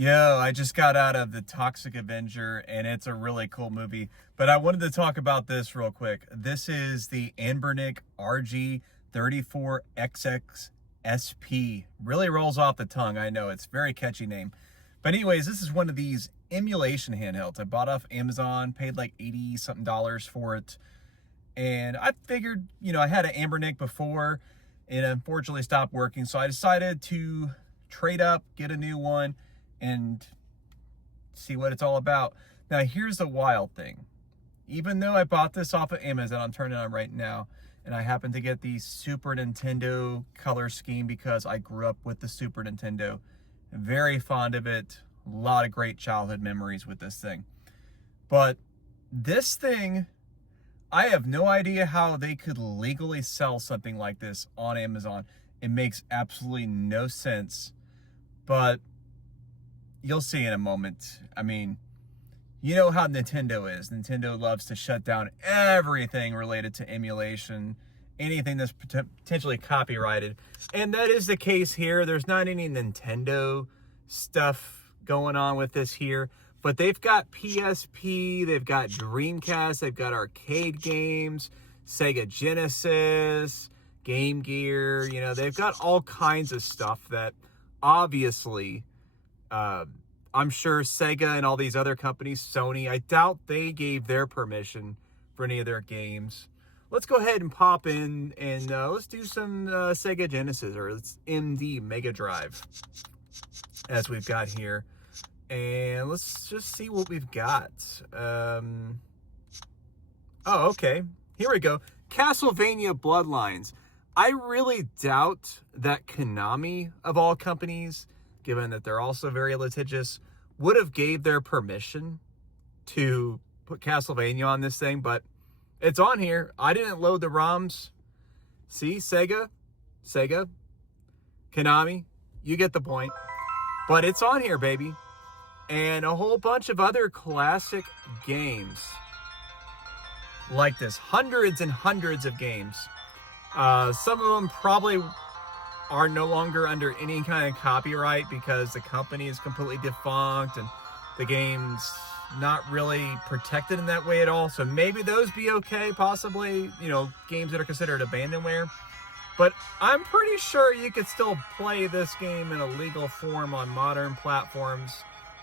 Yo, I just got out of the Toxic Avenger, and it's a really cool movie. But I wanted to talk about this real quick. This is the Anbernic RG34XX SP. Really rolls off the tongue, I know. It's a very catchy name. But anyways, this is one of these emulation handhelds. I bought off Amazon, paid like 80 something dollars for it. And I figured, I had an Anbernic before, and unfortunately stopped working. So I decided to trade up, get a new one, and see what it's all about. Now, here's the wild thing. Even though I bought this off of Amazon, I'm turning it on right now, and I happen to get the Super Nintendo color scheme because I grew up with the Super Nintendo. Very fond of it. A lot of great childhood memories with this thing. But this thing, I have no idea how they could legally sell something like this on Amazon. It makes absolutely no sense. But you'll see in a moment. I mean, you know how Nintendo is. Nintendo loves to shut down everything related to emulation, anything that's potentially copyrighted. And that is the case here. There's not any Nintendo stuff going on with this here. But they've got PSP, they've got Dreamcast, they've got arcade games, Sega Genesis, Game Gear. They've got all kinds of stuff that obviously... I'm sure Sega and all these other companies, Sony, I doubt they gave their permission for any of their games. Let's go ahead and pop in and let's do some Sega Genesis, or let's MD Mega Drive, as we've got here. And let's just see what we've got. Oh, okay. Here we go. Castlevania Bloodlines. I really doubt that Konami, of all companies, given that they're also very litigious, would have gave their permission to put Castlevania on this thing, but it's on here. I didn't load the ROMs. See, Sega, Konami, you get the point. But it's on here, baby. And a whole bunch of other classic games like this. Hundreds and hundreds of games. Some of them probably are no longer under any kind of copyright because the company is completely defunct and the game's not really protected in that way at all. So maybe those be okay, possibly, games that are considered abandonware. But I'm pretty sure you could still play this game in a legal form on modern platforms.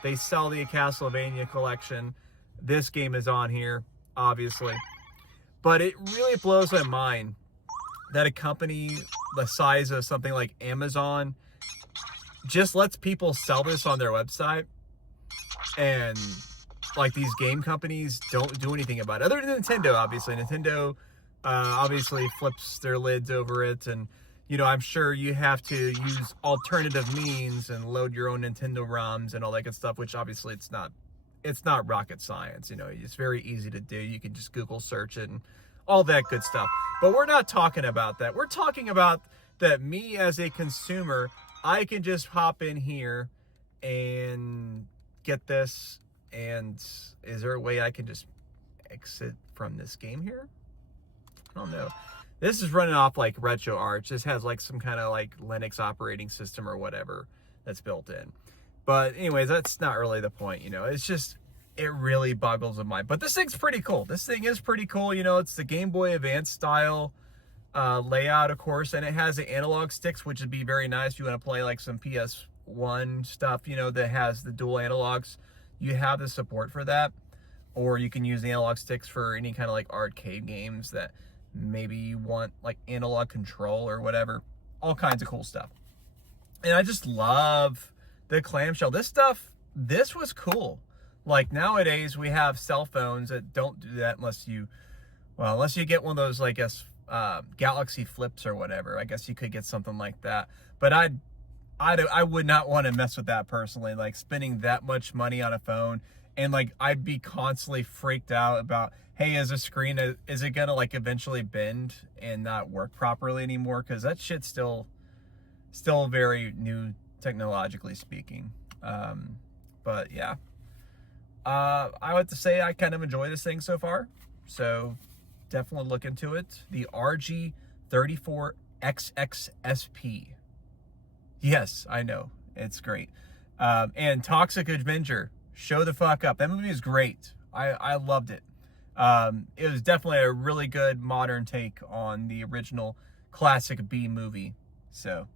They sell the Castlevania collection. This game is on here, obviously. But it really blows my mind that a company the size of something like Amazon just lets people sell this on their website, and like these game companies don't do anything about it. Other than Nintendo, obviously. Nintendo obviously flips their lids over it, and I'm sure you have to use alternative means and load your own Nintendo ROMs and all that good stuff, which obviously it's not rocket science. It's very easy to do. You can just Google search it and all that good stuff. But we're not talking about that. We're talking about that me as a consumer, I can just hop in here and get this. And is there a way I can just exit from this game here? I don't know. This is running off like RetroArch. This has like some kind of like Linux operating system or whatever that's built in. But anyways, that's not really the point. It's just... it really boggles the mind. But this thing's pretty cool. This thing is pretty cool. It's the Game Boy Advance style layout, of course. And it has the analog sticks, which would be very nice if you want to play like some PS1 stuff, that has the dual analogs. You have the support for that. Or you can use the analog sticks for any kind of like arcade games that maybe you want like analog control or whatever. All kinds of cool stuff. And I just love the clamshell. This was cool. Like nowadays, we have cell phones that don't do that unless you get one of those, like, Galaxy Flips or whatever. I guess you could get something like that. But I would not want to mess with that personally. Like spending that much money on a phone, and like I'd be constantly freaked out about, hey, is the screen, is it gonna like eventually bend and not work properly anymore? Because that shit's still very new technologically speaking. But yeah. I have to say I kind of enjoy this thing so far, so definitely look into it. The RG34XXSP. Yes, I know. It's great. And Toxic Avenger, show the fuck up. That movie is great. I loved it. It was definitely a really good modern take on the original classic B movie. So,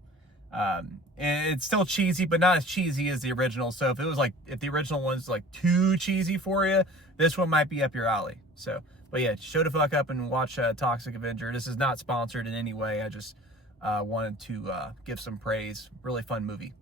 and it's still cheesy, but not as cheesy as the original. So if the original one's like too cheesy for you, this one might be up your alley. So, but yeah, show the fuck up and watch Toxic Avenger. This is not sponsored in any way. I just wanted to give some praise. Really fun movie.